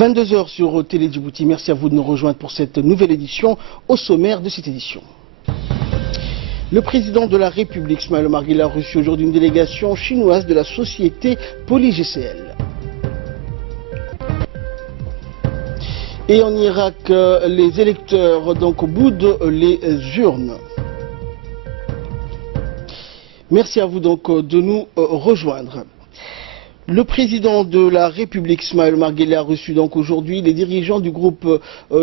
22 heures sur Télé Djibouti. Merci à vous de nous rejoindre pour cette nouvelle édition. Au sommaire de cette édition. Le président de la République, Ismaël Omar Guelleh, a reçu aujourd'hui une délégation chinoise de la société Poly-GCL. Et en Irak, les électeurs boudent les urnes. Merci à vous donc de nous rejoindre. Le président de la République, Ismaël Omar Guelleh, a reçu donc aujourd'hui les dirigeants du groupe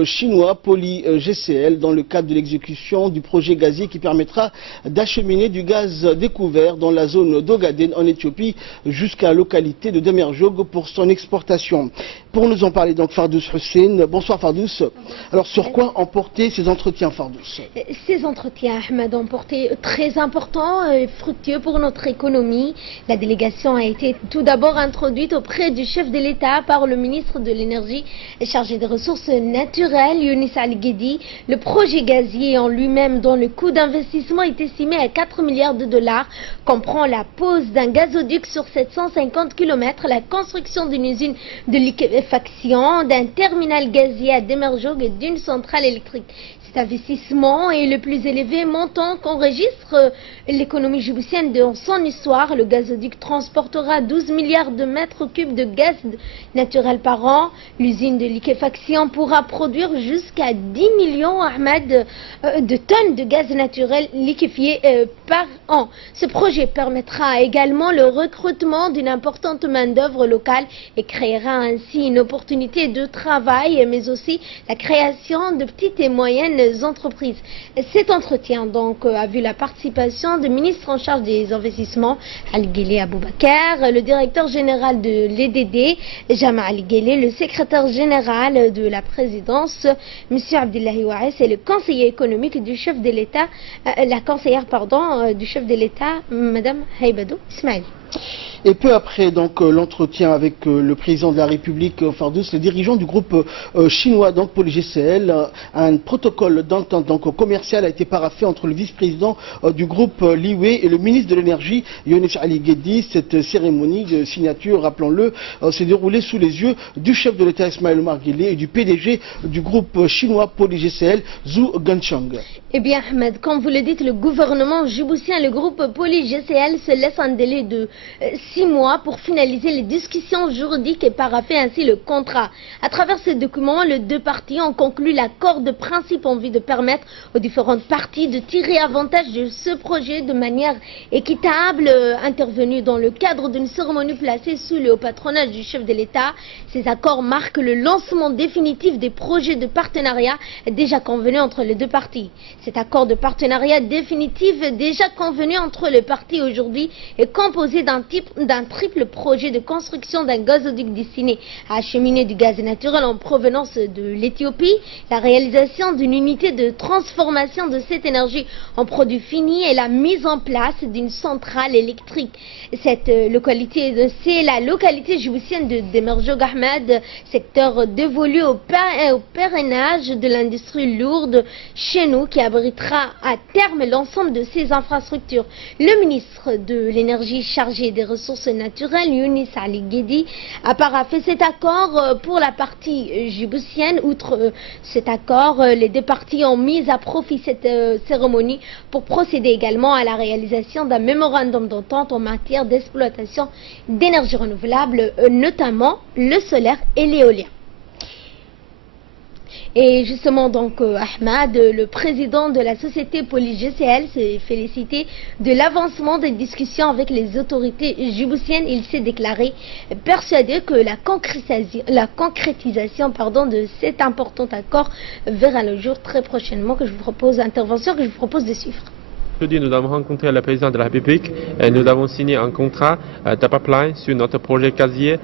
chinois Poly-GCL dans le cadre de l'exécution du projet gazier qui permettra d'acheminer du gaz découvert dans la zone d'Ogaden en Éthiopie jusqu'à la localité de Demerjog pour son exportation. Pour nous en parler donc Fardous Hussein. Bonsoir Fardous. Alors sur quoi ont porté ces entretiens Fardous? Ces entretiens, Ahmed, ont porté très importants et fructueux pour notre économie. La délégation a été tout d'abord introduite auprès du chef de l'État par le ministre de l'Énergie chargé des ressources naturelles, Younis Ali Guedi. Le projet gazier en lui-même, dont le coût d'investissement est estimé à 4 milliards de dollars, comprend la pose d'un gazoduc sur 750 km, la construction d'une usine de liquéfaction, d'un terminal gazier à Demerjog et d'une centrale électrique. Cet investissement est le plus élevé montant qu'enregistre l'économie djiboutienne dans son histoire. Le gazoduc transportera 12 milliards de mètres cubes de gaz naturel par an. L'usine de liquéfaction pourra produire jusqu'à 10 millions de tonnes de gaz naturel liquéfié par an. Ce projet permettra également le recrutement d'une importante main-d'œuvre locale et créera ainsi une opportunité de travail, mais aussi la création de petites et moyennes entreprises. Cet entretien donc a vu la participation du ministre en charge des investissements, Ali Guelleh Aboubakar, le directeur général de l'EDD, Jama Ali Guelleh, le secrétaire général de la présidence, M. Abdullahi Ouaes, et le conseiller économique du chef de l'État, la conseillère du chef de l'État, Mme Haibadou Ismail. Et peu après donc l'entretien avec le président de la République, Fardous, les dirigeants du groupe chinois donc Poly-GCL, un protocole d'entente donc commercial a été paraphé entre le vice-président du groupe Li Wei et le ministre de l'Énergie, Younis Ali Guedi. Cette cérémonie de signature, rappelons-le, s'est déroulée sous les yeux du chef de l'État Ismaël Omar Guelleh et du PDG du groupe chinois Poly-GCL, Zhu Ganchang. Eh bien Ahmed, comme vous le dites, le gouvernement djiboutien, le groupe Poly-GCL se laisse un délai de 6 mois pour finaliser les discussions juridiques et parapher ainsi le contrat. À travers ce document, les deux parties ont conclu l'accord de principe en vue de permettre aux différentes parties de tirer avantage de ce projet de manière équitable, intervenu dans le cadre d'une cérémonie placée sous le haut patronage du chef de l'État. Ces accords marquent le lancement définitif des projets de partenariat déjà convenus entre les deux parties. Cet accord de partenariat définitif déjà convenu entre les parties aujourd'hui est composé d'un triple projet de construction d'un gazoduc destiné à acheminer du gaz naturel en provenance de l'Éthiopie, la réalisation d'une unité de transformation de cette énergie en produit fini et la mise en place d'une centrale électrique. Cette localité, c'est la localité djiboutienne de Demerjog Ahmed, secteur dévolu au parrainage de l'industrie lourde chez nous qui abritera à terme l'ensemble de ces infrastructures. Le ministre de l'Énergie chargé des ressources naturelles, Younis Ali Guedi, a paraphé cet accord pour la partie djiboutienne. Outre cet accord, les deux parties ont mis à profit cette cérémonie pour procéder également à la réalisation d'un mémorandum d'entente en matière d'exploitation d'énergie renouvelable, notamment le solaire et l'éolien. Et justement donc Ahmed, le président de la société Poly-GCL s'est félicité de l'avancement des discussions avec les autorités djiboutiennes. Il s'est déclaré persuadé que la concrétisation de cet important accord verra le jour très prochainement, que je vous propose de suivre. Aujourd'hui, nous avons rencontré le président de la République et nous avons signé un contrat de pipeline sur notre projet gazier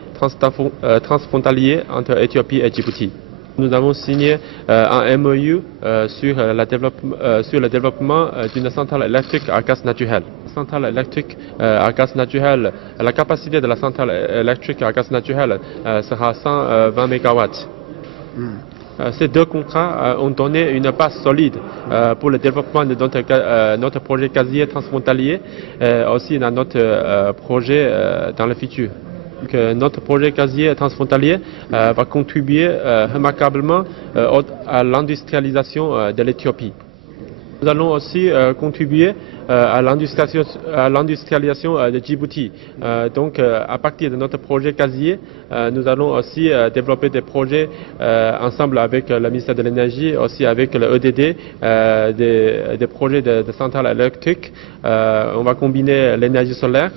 transfrontalier entre Éthiopie et Djibouti. Nous avons signé un MOU sur le développement d'une centrale électrique à gaz naturel. Centrale électrique à gaz naturel, la capacité de la centrale électrique à gaz naturel sera 120 MW. Ces deux contrats ont donné une base solide pour le développement de notre projet gazier transfrontalier et aussi dans notre projet dans le futur. Notre projet gazier transfrontalier va contribuer remarquablement à l'industrialisation de l'Éthiopie. Nous allons aussi contribuer à l'industrialisation de Djibouti. Donc, à partir de notre projet gazier, nous allons aussi développer des projets ensemble avec le ministère de l'Énergie, aussi avec le EDD, des projets de centrales électriques. On va combiner l'énergie solaire,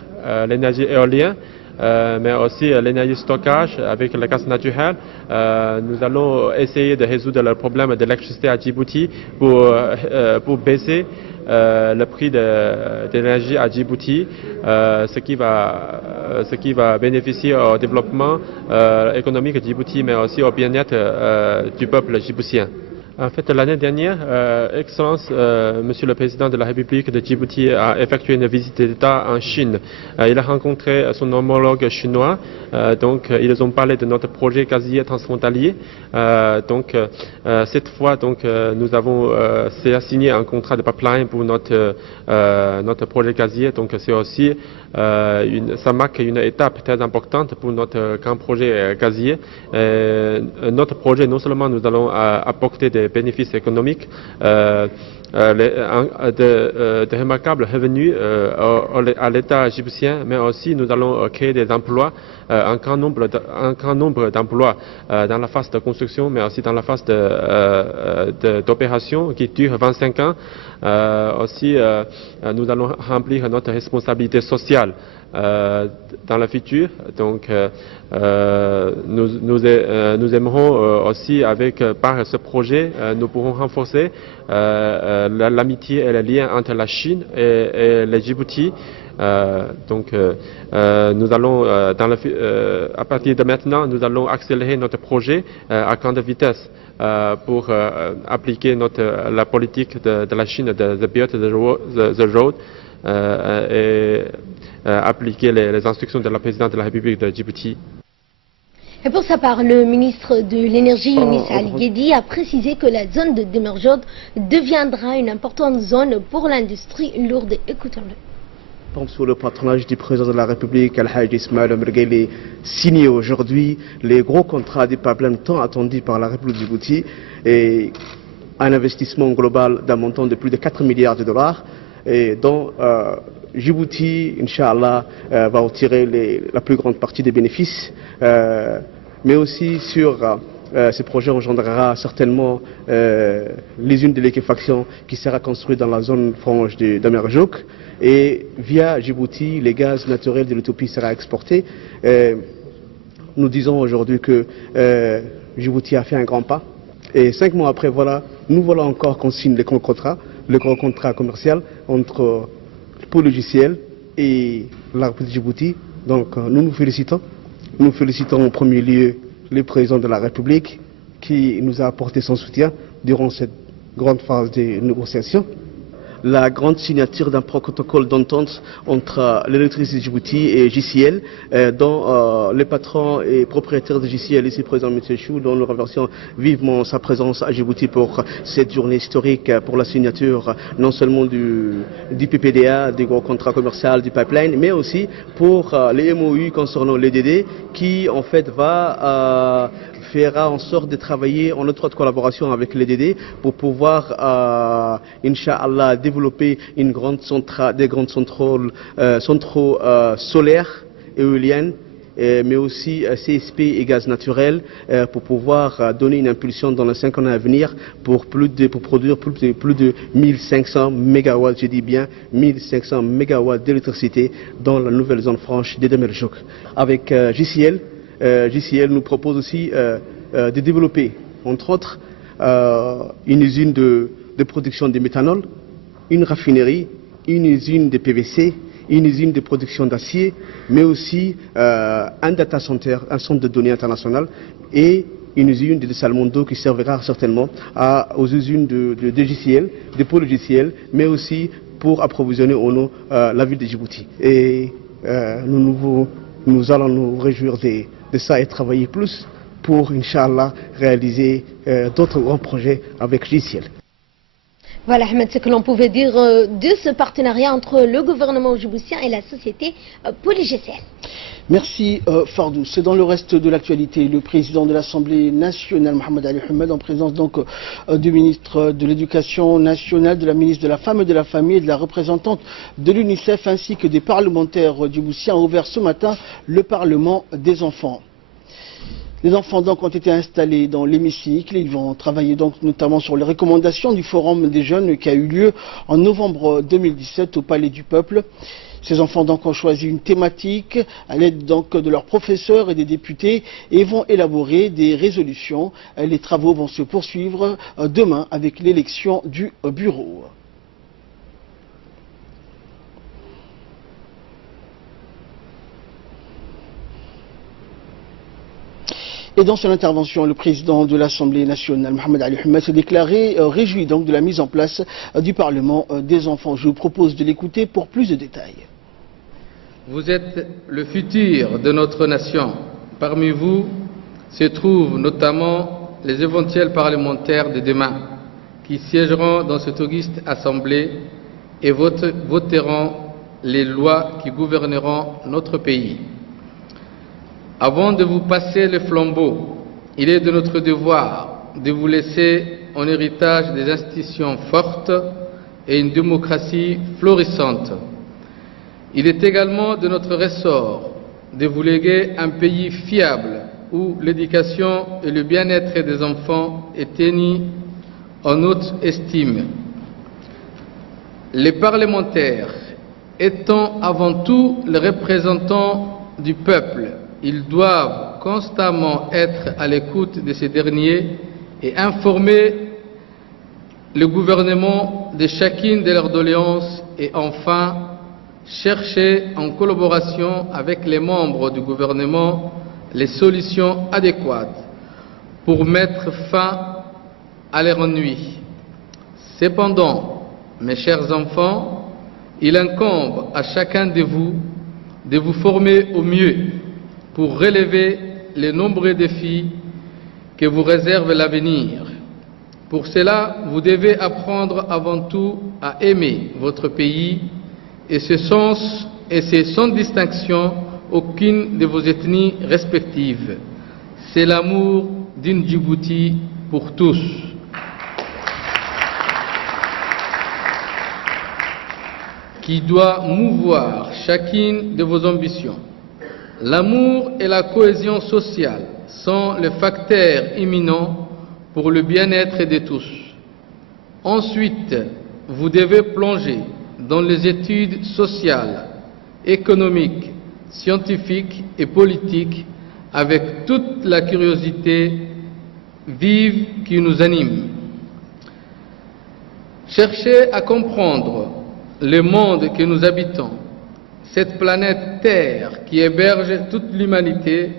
l'énergie éolienne, mais aussi l'énergie stockage avec le gaz naturel. Nous allons essayer de résoudre le problème de l'électricité à Djibouti pour baisser le prix de l'énergie à Djibouti, ce qui va bénéficier au développement économique de Djibouti, mais aussi au bien-être du peuple djiboutien. En fait, l'année dernière, Excellence, Monsieur le Président de la République de Djibouti a effectué une visite d'État en Chine. Il a rencontré son homologue chinois. Donc, ils ont parlé de notre projet gazier transfrontalier. Cette fois, nous avons signé un contrat de pipeline pour notre projet gazier. Donc, c'est aussi ça marque une étape très importante pour notre grand projet gazier. Notre projet, non seulement nous allons apporter des bénéfices économiques, de remarquables revenus à l'État djiboutien, mais aussi nous allons créer des emplois, un grand nombre d'emplois dans la phase de construction, mais aussi dans la phase d'opération qui dure 25 ans. Aussi, nous allons remplir notre responsabilité sociale dans le futur. Donc, nous aimerons aussi, par ce projet, nous pourrons renforcer l'amitié et les liens entre la Chine et le Djibouti. Nous allons, à partir de maintenant, nous allons accélérer notre projet à grande vitesse pour appliquer la politique de la Chine de The Belt, the Road, et appliquer les instructions de la présidente de la République de Djibouti. Et pour sa part, le ministre de l'Énergie, Younis Ali Guedi, a précisé que la zone de Demerjoud deviendra une importante zone pour l'industrie lourde. Écoutons-le. Sous le patronage du président de la République, Al-Hajj Ismaël Omar Guelleh, signe aujourd'hui les gros contrats des pipelines tant attendus par la République de Djibouti et un investissement global d'un montant de plus de 4 milliards de dollars et dont Djibouti, Inch'Allah, va en tirer la plus grande partie des bénéfices, mais aussi sur ce projet engendrera certainement l'usine de liquéfaction qui sera construite dans la zone franche d'Amerjouk et via Djibouti, les gaz naturels de l'Éthiopie sera exporté. Nous disons aujourd'hui que Djibouti a fait un grand pas et 5 mois après, nous voilà encore qu'on signe le grand contrat commercial entre le logiciel et la République de Djibouti. Donc nous nous félicitons. Nous félicitons en premier lieu le président de la République qui nous a apporté son soutien durant cette grande phase de négociation. La grande signature d'un protocole d'entente entre l'électricité de Djibouti et JCL, dont le patron et propriétaire de JCL, ici présent M. Chou, dont nous remercions vivement sa présence à Djibouti pour cette journée historique, pour la signature non seulement du PPDA, du gros contrat commercial du pipeline, mais aussi pour les MOU concernant l'EDD qui en fait fera en sorte de travailler en étroite collaboration avec l'EDD pour pouvoir, Inch'Allah, développer des grandes centrales solaires, éoliennes, mais aussi CSP et gaz naturel pour pouvoir donner une impulsion dans les 5 ans à venir pour produire plus de 1500 MW, je dis bien 1500 MW d'électricité dans la nouvelle zone franche de Demerjouk. Avec JCL nous propose aussi de développer, entre autres, une usine de production de méthanol, une raffinerie, une usine de PVC, une usine de production d'acier, mais aussi un data center, un centre de données international et une usine de dessalement d'eau qui servira certainement aux usines de JCL, de pôles JCL, mais aussi pour approvisionner en eau la ville de Djibouti. Et nous allons nous réjouir de ça et travailler plus pour, Inch'Allah, réaliser d'autres grands projets avec JCL. Voilà, Ahmed, ce que l'on pouvait dire de ce partenariat entre le gouvernement djiboutien et la société Poly-GCL. Merci Fardou. C'est dans le reste de l'actualité. Le président de l'Assemblée nationale, Mohamed Ali Ahmed, en présence donc du ministre de l'Éducation nationale, de la ministre de la Femme et de la Famille et de la représentante de l'UNICEF ainsi que des parlementaires djiboutiens, a ouvert ce matin le Parlement des enfants. Les enfants donc ont été installés dans l'hémicycle. Ils vont travailler donc notamment sur les recommandations du Forum des jeunes qui a eu lieu en novembre 2017 au Palais du Peuple. Ces enfants donc ont choisi une thématique à l'aide donc de leurs professeurs et des députés et vont élaborer des résolutions. Les travaux vont se poursuivre demain avec l'élection du bureau. Et dans son intervention, le président de l'Assemblée nationale, Mohamed Ali Ahmed, s'est déclaré réjoui donc de la mise en place du Parlement des enfants. Je vous propose de l'écouter pour plus de détails. Vous êtes le futur de notre nation. Parmi vous se trouvent notamment les éventuels parlementaires de demain qui siégeront dans cette auguste Assemblée et voteront les lois qui gouverneront notre pays. Avant de vous passer le flambeau, il est de notre devoir de vous laisser en héritage des institutions fortes et une démocratie florissante. Il est également de notre ressort de vous léguer un pays fiable où l'éducation et le bien-être des enfants est tenu en haute estime. Les parlementaires étant avant tout les représentants du peuple, ils doivent constamment être à l'écoute de ces derniers et informer le gouvernement de chacune de leurs doléances et enfin chercher en collaboration avec les membres du gouvernement les solutions adéquates pour mettre fin à leur ennui. Cependant, mes chers enfants, il incombe à chacun de vous former au mieux pour relever les nombreux défis que vous réserve l'avenir. Pour cela, vous devez apprendre avant tout à aimer votre pays et c'est sans distinction aucune de vos ethnies respectives. C'est l'amour d'une Djibouti pour tous. Qui doit mouvoir chacune de vos ambitions. L'amour et la cohésion sociale sont les facteurs imminents pour le bien-être de tous. Ensuite, vous devez plonger dans les études sociales, économiques, scientifiques et politiques avec toute la curiosité vive qui nous anime. Cherchez à comprendre le monde que nous habitons, cette planète Terre qui héberge toute l'humanité,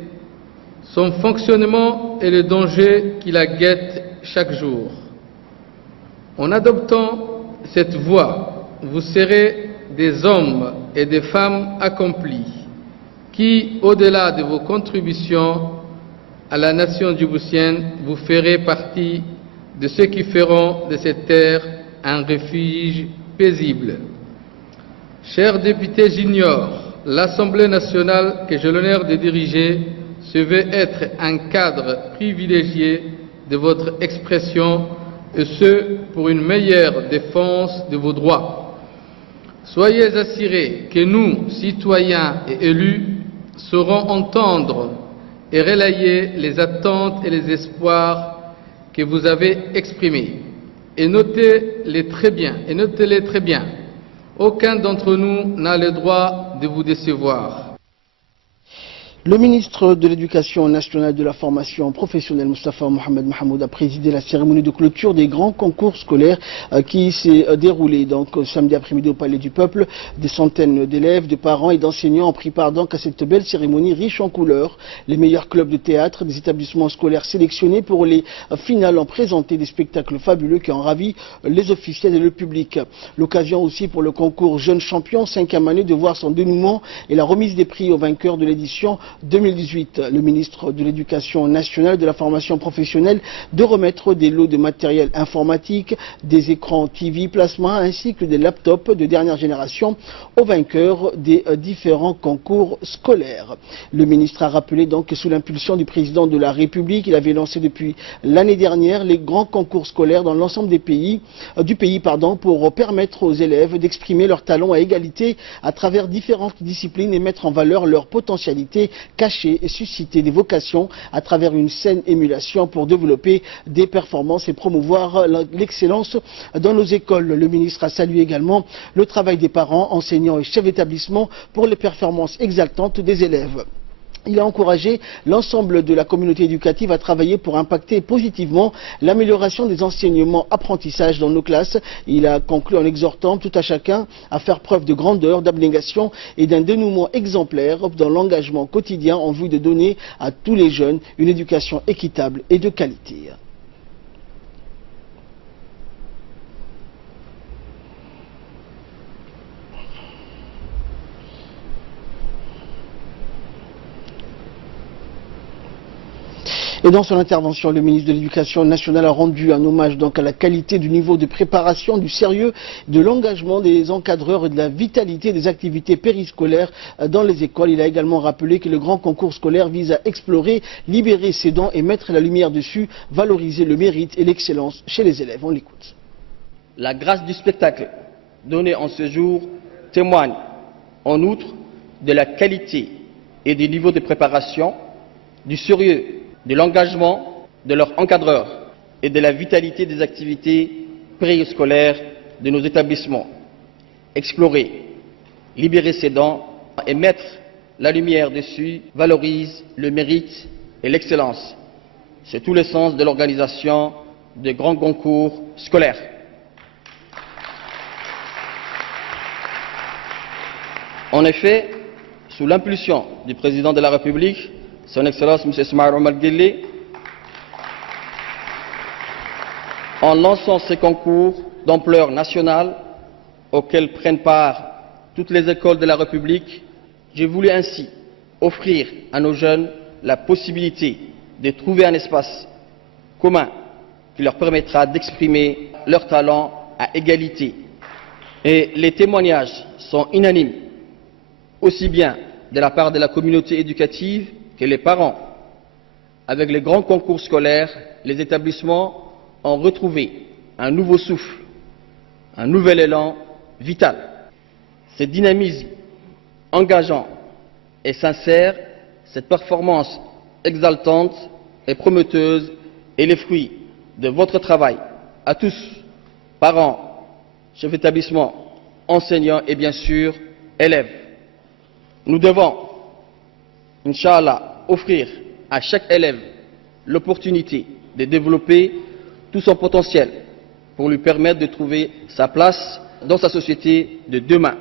son fonctionnement et les dangers qui la guettent chaque jour. En adoptant cette voie, vous serez des hommes et des femmes accomplis qui, au-delà de vos contributions à la nation djiboutienne, vous ferez partie de ceux qui feront de cette terre un refuge paisible. Chers députés juniors, l'Assemblée nationale que j'ai l'honneur de diriger se veut être un cadre privilégié de votre expression et ce pour une meilleure défense de vos droits. Soyez assurés que nous, citoyens et élus, saurons entendre et relayer les attentes et les espoirs que vous avez exprimés. Et notez-les très bien. Aucun d'entre nous n'a le droit de vous décevoir. Le ministre de l'Éducation nationale et de la formation professionnelle, Moustapha Mohamed Mahamoud, a présidé la cérémonie de clôture des grands concours scolaires qui s'est déroulée donc samedi après-midi au Palais du Peuple. Des centaines d'élèves, de parents et d'enseignants ont pris part donc à cette belle cérémonie riche en couleurs. Les meilleurs clubs de théâtre des établissements scolaires sélectionnés pour les finales ont présenté des spectacles fabuleux qui ont ravi les officiels et le public. L'occasion aussi pour le concours Jeunes Champions 5e année de voir son dénouement et la remise des prix aux vainqueurs de l'édition 2018. Le ministre de l'Éducation nationale et de la formation professionnelle de remettre des lots de matériel informatique, des écrans TV plasma ainsi que des laptops de dernière génération aux vainqueurs des différents concours scolaires. Le ministre a rappelé donc que sous l'impulsion du président de la République, il avait lancé depuis l'année dernière les grands concours scolaires dans l'ensemble du pays pour permettre aux élèves d'exprimer leurs talents à égalité à travers différentes disciplines et mettre en valeur leurs potentialités cachées et susciter des vocations à travers une saine émulation pour développer des performances et promouvoir l'excellence dans nos écoles. Le ministre a salué également le travail des parents, enseignants et chefs d'établissement pour les performances exaltantes des élèves. Il a encouragé l'ensemble de la communauté éducative à travailler pour impacter positivement l'amélioration des enseignements-apprentissages dans nos classes. Il a conclu en exhortant tout à chacun à faire preuve de grandeur, d'abnégation et d'un dénouement exemplaire dans l'engagement quotidien en vue de donner à tous les jeunes une éducation équitable et de qualité. Et dans son intervention, le ministre de l'Éducation nationale a rendu un hommage donc à la qualité du niveau de préparation, du sérieux, de l'engagement des encadreurs et de la vitalité des activités périscolaires dans les écoles. Il a également rappelé que le grand concours scolaire vise à explorer, libérer ses dons et mettre la lumière dessus, valoriser le mérite et l'excellence chez les élèves. On l'écoute. La grâce du spectacle donné en ce jour témoigne en outre de la qualité et du niveau de préparation, du sérieux, de l'engagement de leurs encadreurs et de la vitalité des activités périscolaires de nos établissements. Explorer, libérer ses dons et mettre la lumière dessus valorise le mérite et l'excellence. C'est tout le sens de l'organisation de grands concours scolaires. En effet, sous l'impulsion du président de la République, Son Excellence M. Ismaïl Omar Guelleh, en lançant ces concours d'ampleur nationale auxquels prennent part toutes les écoles de la République, j'ai voulu ainsi offrir à nos jeunes la possibilité de trouver un espace commun qui leur permettra d'exprimer leurs talents à égalité. Et les témoignages sont unanimes, aussi bien de la part de la communauté éducative que les parents. Avec les grands concours scolaires, les établissements ont retrouvé un nouveau souffle, un nouvel élan vital. Ce dynamisme engageant et sincère, cette performance exaltante et prometteuse est le fruit de votre travail à tous, parents, chefs d'établissement, enseignants et bien sûr élèves. Nous devons, Inch'Allah, offrir à chaque élève l'opportunité de développer tout son potentiel pour lui permettre de trouver sa place dans sa société de demain.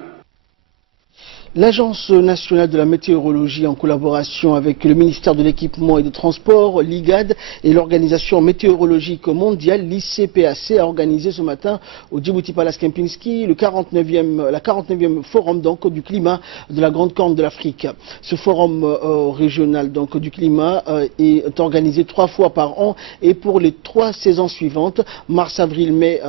L'Agence nationale de la météorologie, en collaboration avec le ministère de l'Équipement et des Transports, l'IGAD et l'Organisation météorologique mondiale, l'ICPAC, a organisé ce matin au Djibouti Palace Kempinski la 49e forum donc, du climat de la Grande Corne de l'Afrique. Ce forum régional donc, du climat est organisé 3 fois par an et pour les 3 saisons suivantes, mars, avril, mai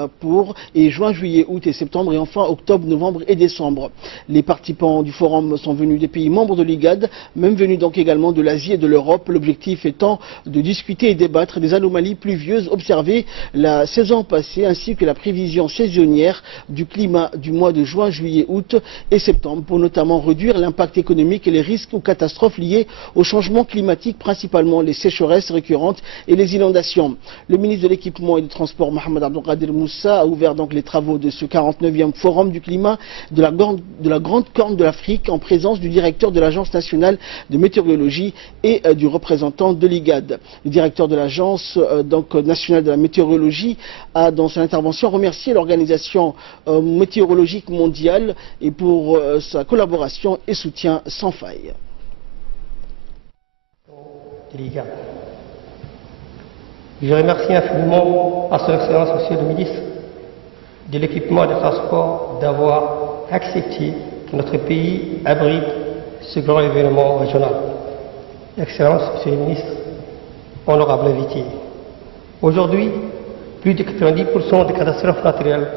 et juin, juillet, août et septembre et enfin octobre, novembre et décembre. Les participants du forum sont venus des pays membres de l'IGAD, même venus donc également de l'Asie et de l'Europe, l'objectif étant de discuter et débattre des anomalies pluvieuses observées la saison passée ainsi que la prévision saisonnière du climat du mois de juin, juillet, août et septembre pour notamment réduire l'impact économique et les risques ou catastrophes liés au changement climatique, principalement les sécheresses récurrentes et les inondations. Le ministre de l'Équipement et des Transports, Mohamed Abdelkader Moussa, a ouvert donc les travaux de ce 49e forum du climat de la Grande Corne de l'Afrique en présence du directeur de l'Agence nationale de météorologie et du représentant de l'IGAD. Le directeur de l'Agence nationale de la météorologie a dans son intervention remercié l'Organisation météorologique mondiale et pour sa collaboration et soutien sans faille. Je remercie infiniment à Son Excellence Monsieur le ministre de l'Équipement et des Transports d'avoir accepté que notre pays abrite ce grand événement régional. Excellences, Monsieur le Ministre, honorables invités. Aujourd'hui, plus de 90% des catastrophes naturelles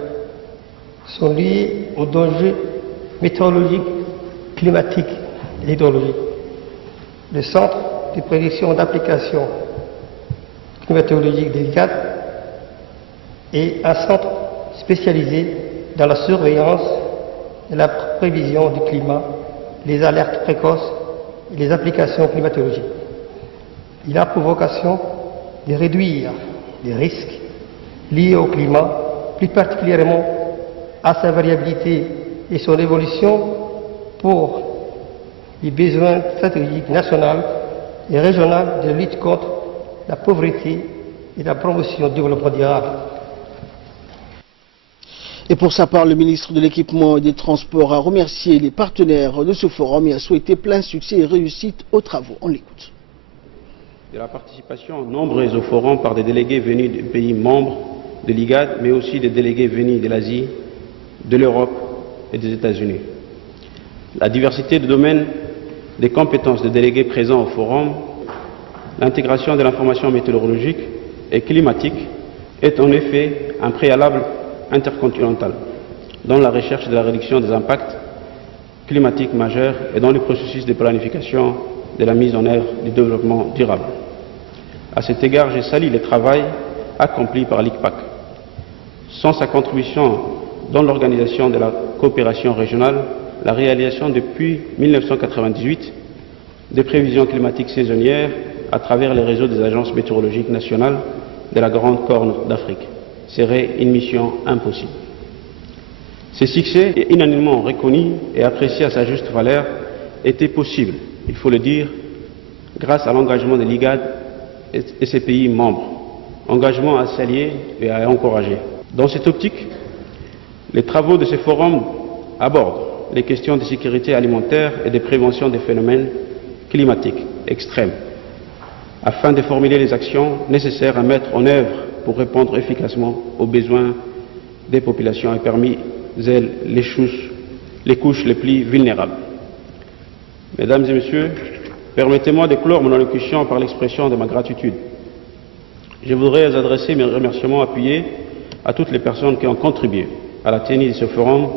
sont liées aux dangers météorologiques, climatiques et hydrologiques. Le Centre de prédiction d'application climatologique délicate est un centre spécialisé dans la surveillance et la prévision du climat, les alertes précoces et les applications climatologiques. Il a pour vocation de réduire les risques liés au climat, plus particulièrement à sa variabilité et son évolution pour les besoins stratégiques nationaux et régionaux de lutte contre la pauvreté et la promotion du développement durable. Et pour sa part, le ministre de l'Équipement et des Transports a remercié les partenaires de ce forum et a souhaité plein succès et réussite aux travaux. On l'écoute. De la participation nombreuse au forum par des délégués venus des pays membres de l'IGAD, mais aussi des délégués venus de l'Asie, de l'Europe et des États-Unis. La diversité de domaines des compétences des délégués présents au forum, l'intégration de l'information météorologique et climatique est en effet un préalable intercontinental dans la recherche de la réduction des impacts climatiques majeurs et dans le processus de planification de la mise en œuvre du développement durable. À cet égard, je salue le travail accompli par l'ICPAC. Sans sa contribution dans l'organisation de la coopération régionale, la réalisation depuis 1998 des prévisions climatiques saisonnières à travers les réseaux des agences météorologiques nationales de la Grande Corne d'Afrique serait une mission impossible. Ce succès est unanimement reconnu et apprécié à sa juste valeur était possible, il faut le dire, grâce à l'engagement de l'IGAD et ses pays membres, engagement à s'allier et à encourager. Dans cette optique, les travaux de ce forum abordent les questions de sécurité alimentaire et de prévention des phénomènes climatiques extrêmes, afin de formuler les actions nécessaires à mettre en œuvre pour répondre efficacement aux besoins des populations et parmi elles les couches les plus vulnérables. Mesdames et Messieurs, permettez-moi de clore mon allocution par l'expression de ma gratitude. Je voudrais adresser mes remerciements appuyés à toutes les personnes qui ont contribué à la tenue de ce forum,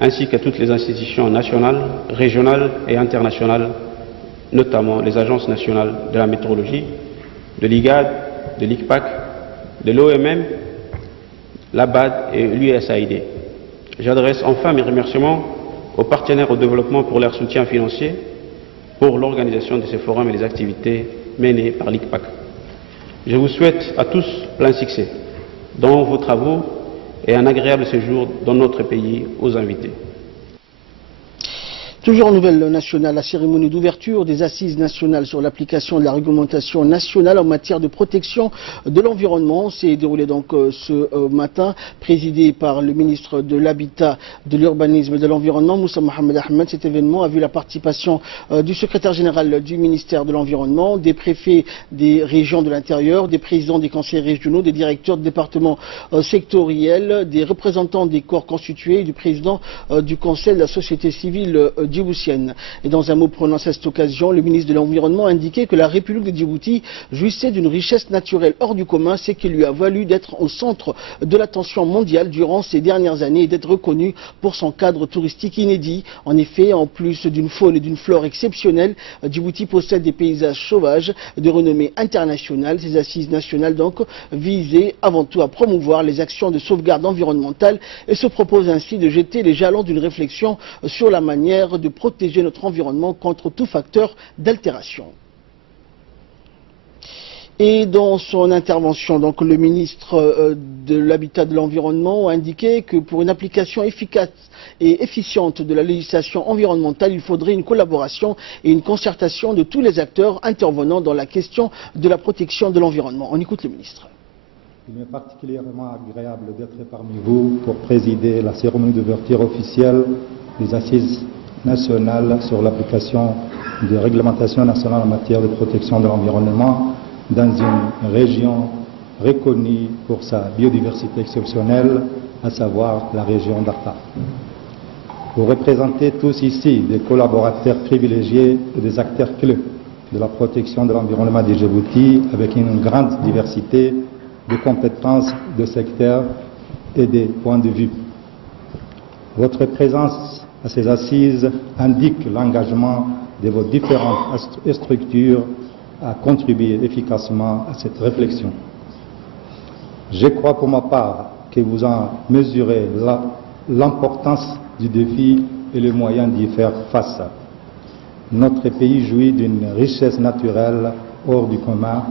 ainsi qu'à toutes les institutions nationales, régionales et internationales, notamment les agences nationales de la météorologie, de l'IGAD, de l'ICPAC, de l'OMM, l'ABAD et l'USAID. J'adresse enfin mes remerciements aux partenaires au développement pour leur soutien financier, pour l'organisation de ces forums et les activités menées par l'ICPAC. Je vous souhaite à tous plein succès dans vos travaux et un agréable séjour dans notre pays aux invités. Toujours en nouvelle nationale, la cérémonie d'ouverture des assises nationales sur l'application de la réglementation nationale en matière de protection de l'environnement s'est déroulée donc ce matin, présidée par le ministre de l'Habitat, de l'Urbanisme et de l'Environnement, Moussa Mohamed Ahmed. Cet événement a vu la participation du secrétaire général du ministère de l'Environnement, des préfets des régions de l'intérieur, des présidents des conseils régionaux, des directeurs de départements sectoriels, des représentants des corps constitués et du président du conseil de la société civile djiboutienne. Et dans un mot prononcé à cette occasion, le ministre de l'Environnement a indiqué que la République de Djibouti jouissait d'une richesse naturelle hors du commun, ce qui lui a valu d'être au centre de l'attention mondiale durant ces dernières années et d'être reconnu pour son cadre touristique inédit. En effet, en plus d'une faune et d'une flore exceptionnelles, Djibouti possède des paysages sauvages de renommée internationale. Ces assises nationales donc visaient avant tout à promouvoir les actions de sauvegarde environnementale et se proposent ainsi de jeter les jalons d'une réflexion sur la manière de protéger notre environnement contre tout facteur d'altération. Et dans son intervention, donc, le ministre de l'Habitat et de l'Environnement a indiqué que pour une application efficace et efficiente de la législation environnementale, il faudrait une collaboration et une concertation de tous les acteurs intervenant dans la question de la protection de l'environnement. On écoute le ministre. Il m'est particulièrement agréable d'être parmi vous pour présider la cérémonie d'ouverture officielle des assises nationales sur l'application des réglementations nationales en matière de protection de l'environnement dans une région reconnue pour sa biodiversité exceptionnelle, à savoir la région d'Arta. Vous représentez tous ici des collaborateurs privilégiés et des acteurs clés de la protection de l'environnement de Djibouti avec une grande diversité de compétences, de secteurs et de points de vue. Votre présence à ces assises indique l'engagement de vos différentes structures à contribuer efficacement à cette réflexion. Je crois pour ma part que vous en mesurez l'importance du défi et les moyens d'y faire face. Notre pays jouit d'une richesse naturelle hors du commun,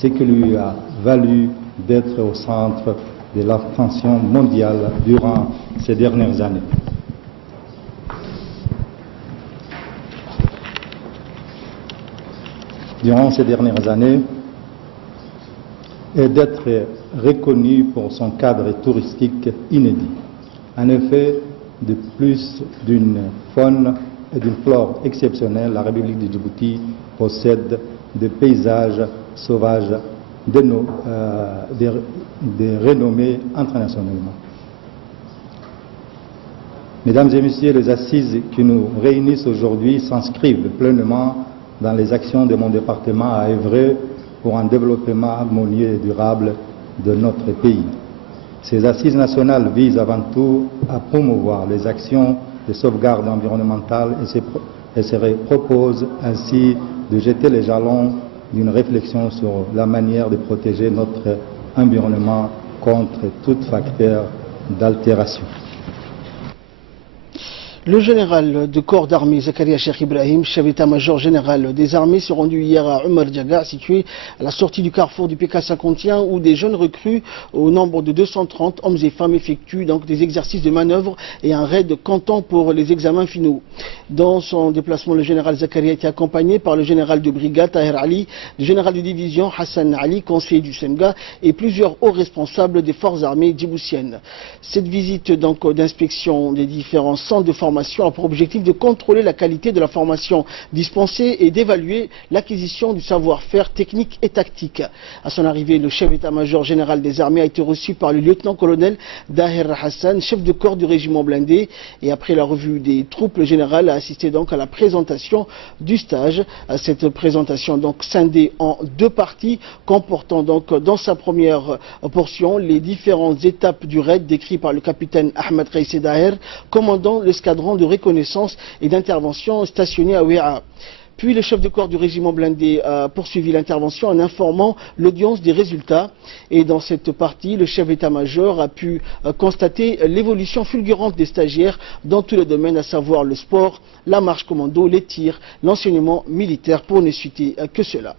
ce qui lui a valu d'être au centre de l'attention mondiale durant ces dernières années. Durant ces dernières années, et d'être reconnu pour son cadre touristique inédit. En effet, de plus d'une faune et d'une flore exceptionnelle, la République de Djibouti possède des paysages sauvages de renommée internationalement. Mesdames et Messieurs, les assises qui nous réunissent aujourd'hui s'inscrivent pleinement dans les actions de mon département à œuvrer pour un développement harmonieux et durable de notre pays. Ces assises nationales visent avant tout à promouvoir les actions de sauvegarde environnementale et se proposent ainsi de jeter les jalons d'une réflexion sur la manière de protéger notre environnement contre tout facteur d'altération. Le général de corps d'armée Zakaria Cheikh Ibrahim, chef d'état-major général des armées, s'est rendu hier à Omar Djaga, situé à la sortie du carrefour du PK-51, où des jeunes recrues au nombre de 230 hommes et femmes effectuent donc des exercices de manœuvre et un raid comptant pour les examens finaux. Dans son déplacement, le général Zakaria a été accompagné par le général de brigade Tahir Ali, le général de division Hassan Ali, conseiller du SEMGA, et plusieurs hauts responsables des forces armées djiboutiennes. Cette visite d'inspection des différents centres de formation a pour objectif de contrôler la qualité de la formation dispensée et d'évaluer l'acquisition du savoir-faire technique et tactique. À son arrivée, le chef d'état-major général des armées a été reçu par le lieutenant-colonel Daher Hassan, chef de corps du régiment blindé, et après la revue des troupes, le général a assisté donc à la présentation du stage. Cette présentation donc scindée en deux parties, comportant donc dans sa première portion les différentes étapes du raid décrit par le capitaine Ahmed Reissé Daher, commandant l'escadron de reconnaissance et d'intervention stationné à Ouéa. Puis le chef de corps du régiment blindé a poursuivi l'intervention en informant l'audience des résultats. Et dans cette partie, le chef d'état-major a pu constater l'évolution fulgurante des stagiaires dans tous les domaines, à savoir le sport, la marche commando, les tirs, l'enseignement militaire, pour ne citer que cela.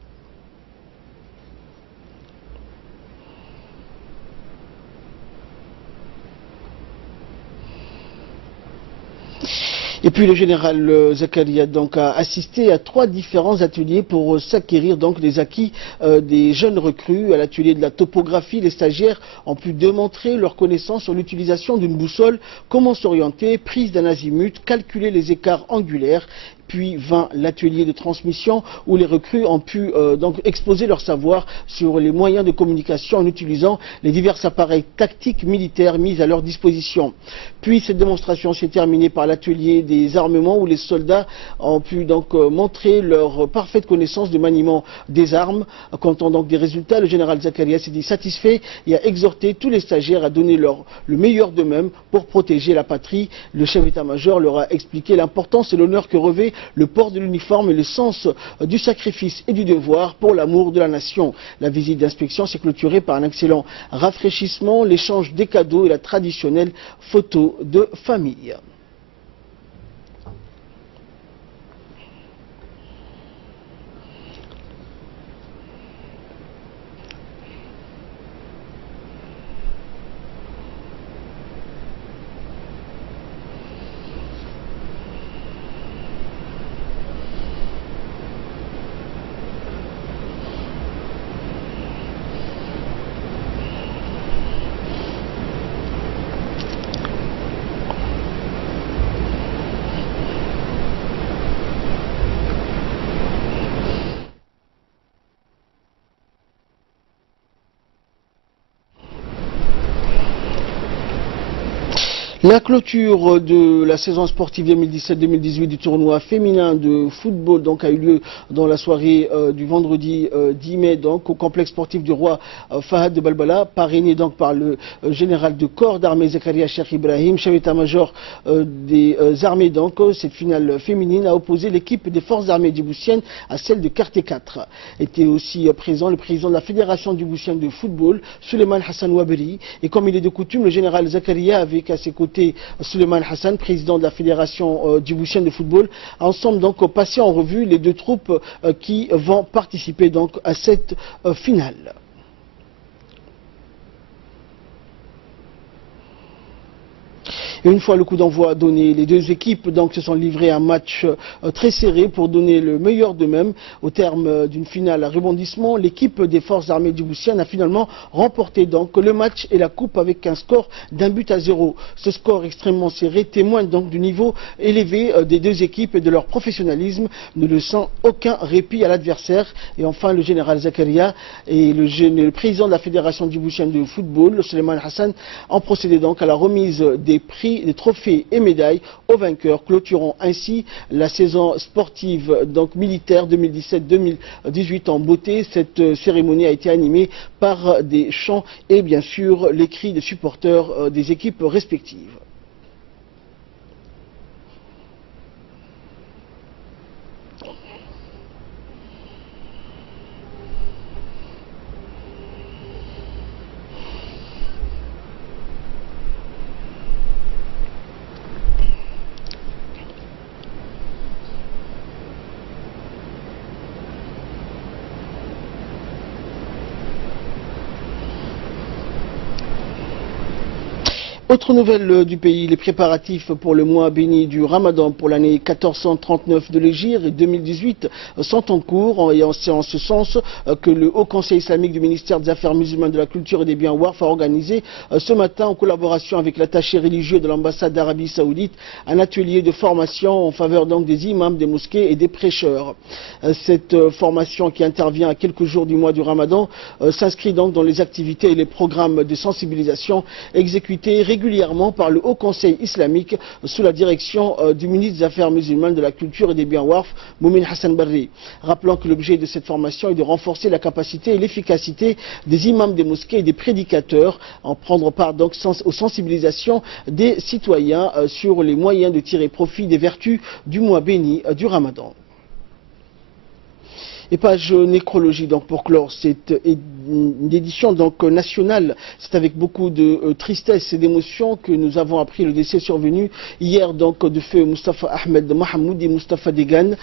Et puis le général Zakaria donc a assisté à 3 différents ateliers pour s'acquérir donc des acquis des jeunes recrues. À l'atelier de la topographie, les stagiaires ont pu démontrer leur connaissance sur l'utilisation d'une boussole, comment s'orienter, prise d'un azimut, calculer les écarts angulaires. Puis vint l'atelier de transmission où les recrues ont pu donc exposer leur savoir sur les moyens de communication en utilisant les divers appareils tactiques militaires mis à leur disposition. Puis cette démonstration s'est terminée par l'atelier des armements où les soldats ont pu donc montrer leur parfaite connaissance du maniement des armes. Comptant donc des résultats, le général Zakaria s'est dit satisfait et a exhorté tous les stagiaires à donner le meilleur d'eux-mêmes pour protéger la patrie. Le chef d'état-major leur a expliqué l'importance et l'honneur que revêt le port de l'uniforme et le sens du sacrifice et du devoir pour l'amour de la nation. La visite d'inspection s'est clôturée par un excellent rafraîchissement, l'échange des cadeaux et la traditionnelle photo de famille. La clôture de la saison sportive 2017-2018 du tournoi féminin de football donc, a eu lieu dans la soirée du vendredi 10 mai donc, au complexe sportif du roi Fahad de Balbala, parrainé donc, par le général de corps d'armée Zakaria Cheikh Ibrahim, chef d'état-major des armées. Donc, cette finale féminine a opposé l'équipe des forces armées djiboutiennes à celle de Quartier 4. Était aussi présent le président de la fédération djiboutienne de football, Suleiman Hassan Ouaberi, et comme il est de coutume, le général Zakaria avec à ses côté Suleiman Hassan, président de la fédération djiboutienne de football, ensemble donc passé en revue les deux troupes qui vont participer donc à cette finale. Et une fois le coup d'envoi donné, les deux équipes donc, se sont livrées à un match très serré pour donner le meilleur d'eux-mêmes. Au terme d'une finale à rebondissement, l'équipe des forces armées djiboutiennes a finalement remporté donc, le match et la coupe avec un score d'1-0. Ce score extrêmement serré témoigne donc du niveau élevé des deux équipes et de leur professionnalisme, ne laissant aucun répit à l'adversaire. Et enfin, le général Zakaria et le président de la fédération djiboutienne de football, Suleiman Hassan, ont procédé donc à la remise des prix, des trophées et médailles aux vainqueurs, clôturant ainsi la saison sportive donc militaire 2017-2018 en beauté. Cette cérémonie a été animée par des chants et bien sûr les cris des supporters des équipes respectives. Autre nouvelle du pays, les préparatifs pour le mois béni du Ramadan pour l'année 1439 de l'Hégire et 2018 sont en cours et c'est en ce sens que le Haut Conseil islamique du ministère des Affaires musulmanes, de la Culture et des Biens Warf a organisé ce matin en collaboration avec l'attaché religieux de l'ambassade d'Arabie Saoudite un atelier de formation en faveur donc des imams, des mosquées et des prêcheurs. Cette formation qui intervient à quelques jours du mois du Ramadan s'inscrit donc dans les activités et les programmes de sensibilisation exécutés régulièrement par le Haut Conseil islamique sous la direction du ministre des Affaires musulmanes, de la Culture et des Biens Warf, Moumin Hassan Barri. Rappelant que l'objet de cette formation est de renforcer la capacité et l'efficacité des imams des mosquées et des prédicateurs, en prendre part donc aux sensibilisations des citoyens sur les moyens de tirer profit des vertus du mois béni du Ramadan. Et page nécrologie donc pour clore cette édition donc nationale. C'est avec beaucoup de tristesse et d'émotion que nous avons appris le décès survenu hier donc de feu Mustafa Ahmed Mahamoud et Mustafa Degan.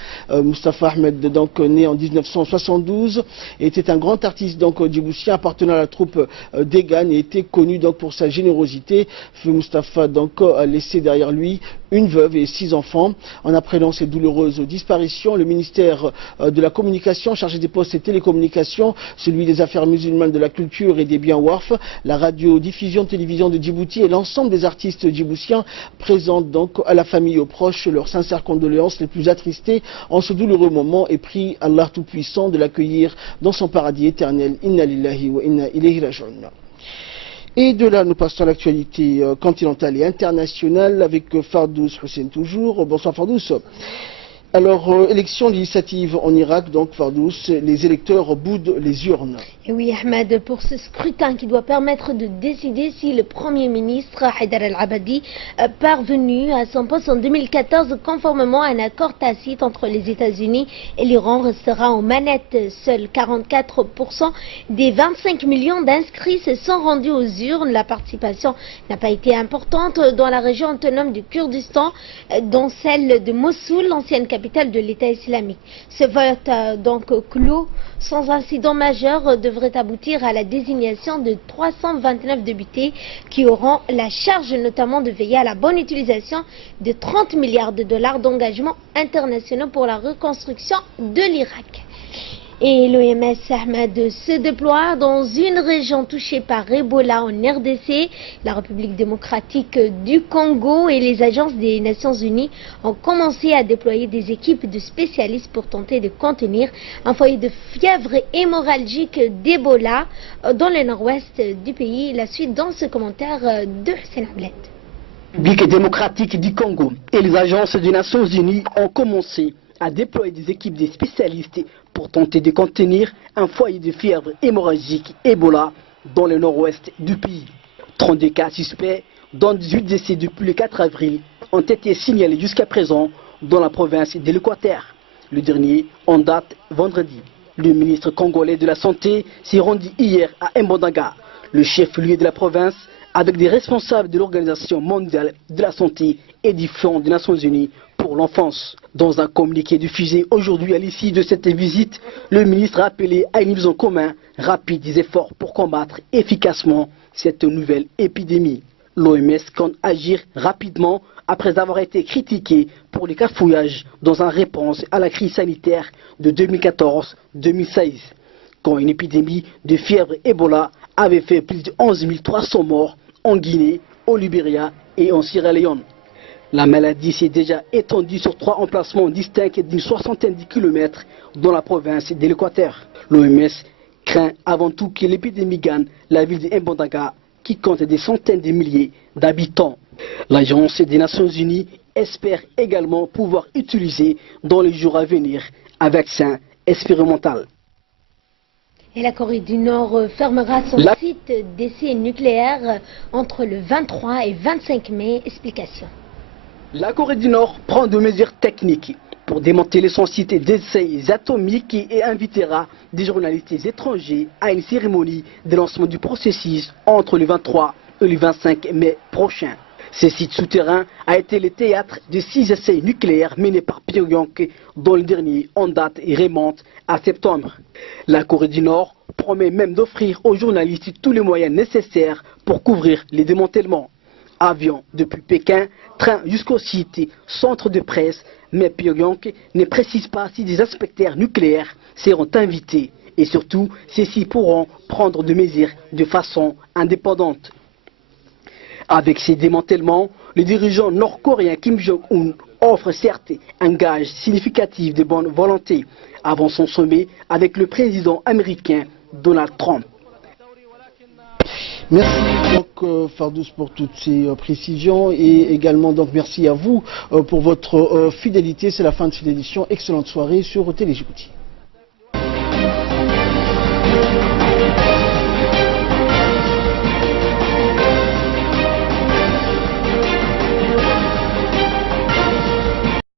Mustafa Ahmed donc né en 1972 était un grand artiste donc djiboutien appartenant à la troupe Degan et était connu donc pour sa générosité. Feu Mustafa donc a laissé derrière lui une veuve et 6 enfants. En apprenant cette douloureuse disparition, le ministère de la Communication chargé des postes et télécommunications, celui des Affaires musulmanes, de la Culture et des Biens Warf, la radio-diffusion télévision de Djibouti et l'ensemble des artistes djiboutiens présentent donc à la famille et aux proches leurs sincères condoléances les plus attristées en ce douloureux moment et prient Allah Tout-Puissant de l'accueillir dans son paradis éternel. Inna lillahi wa inna ilayhi raji'un. Et de là, nous passons à l'actualité continentale et internationale avec Fardous Hussein toujours. Bonsoir Fardous. Alors, élection législative en Irak, donc Fardous, les électeurs boudent les urnes. Et oui, Ahmed, pour ce scrutin qui doit permettre de décider si le Premier ministre Haïdar al-Abadi, parvenu à son poste en 2014 conformément à un accord tacite entre les États-Unis et l'Iran, restera aux manettes. Seuls 44% des 25 millions d'inscrits se sont rendus aux urnes. La participation n'a pas été importante dans la région autonome du Kurdistan, dont celle de Mossoul, l'ancienne capitale de l'État islamique. Ce vote donc clos sans incident majeur devrait aboutir à la désignation de 329 députés qui auront la charge notamment de veiller à la bonne utilisation de 30 milliards de dollars d'engagements internationaux pour la reconstruction de l'Irak. Et l'OMS Ahmed se déploie dans une région touchée par Ebola en RDC. La République démocratique du Congo et les agences des Nations Unies ont commencé à déployer des équipes de spécialistes pour tenter de contenir un foyer de fièvre hémorragique d'Ebola dans le nord-ouest du pays. La suite dans ce commentaire de Hussein Abled. République démocratique du Congo et les agences des Nations Unies ont commencé à déployer des équipes de spécialistes pour tenter de contenir un foyer de fièvre hémorragique Ebola dans le nord-ouest du pays. 32 cas suspects, dont 18 décès depuis le 4 avril, ont été signalés jusqu'à présent dans la province de l'Équateur. Le dernier en date vendredi. Le ministre congolais de la Santé s'est rendu hier à Mbondaga, le chef-lieu de la province, avec des responsables de l'Organisation mondiale de la santé et du Fonds des Nations Unies pour l'enfance. Dans un communiqué diffusé aujourd'hui à l'issue de cette visite, le ministre a appelé à une mise en commun rapide des efforts pour combattre efficacement cette nouvelle épidémie. L'OMS compte agir rapidement après avoir été critiqué pour les cafouillages dans une réponse à la crise sanitaire de 2014-2016, quand une épidémie de fièvre Ebola avait fait plus de 11 300 morts en Guinée, au Libéria et en Sierra Leone. La maladie s'est déjà étendue sur 3 emplacements distincts d'une 60aine de kilomètres dans la province de l'Équateur. L'OMS craint avant tout que l'épidémie gagne la ville de Mbondaga, qui compte des centaines de milliers d'habitants. L'Agence des Nations Unies espère également pouvoir utiliser dans les jours à venir un vaccin expérimental. Et la Corée du Nord fermera son site d'essai nucléaire entre le 23 et 25 mai. Explication. La Corée du Nord prend des mesures techniques pour démanteler son site d'essais atomiques et invitera des journalistes étrangers à une cérémonie de lancement du processus entre le 23 et le 25 mai prochain. Ce site souterrain a été le théâtre de 6 essais nucléaires menés par Pyongyang, dont le dernier en date remonte à septembre. La Corée du Nord promet même d'offrir aux journalistes tous les moyens nécessaires pour couvrir les démantèlements. Avions depuis Pékin, train jusqu'au site, centre de presse, mais Pyongyang ne précise pas si des inspecteurs nucléaires seront invités et surtout, ceux-ci pourront prendre des mesures de façon indépendante. Avec ces démantèlements, le dirigeant nord-coréen Kim Jong-un offre certes un gage significatif de bonne volonté avant son sommet avec le président américain Donald Trump. Merci donc Fardous pour toutes ces précisions et également donc merci à vous pour votre fidélité. C'est la fin de cette édition. Excellente soirée sur Télé Djibouti.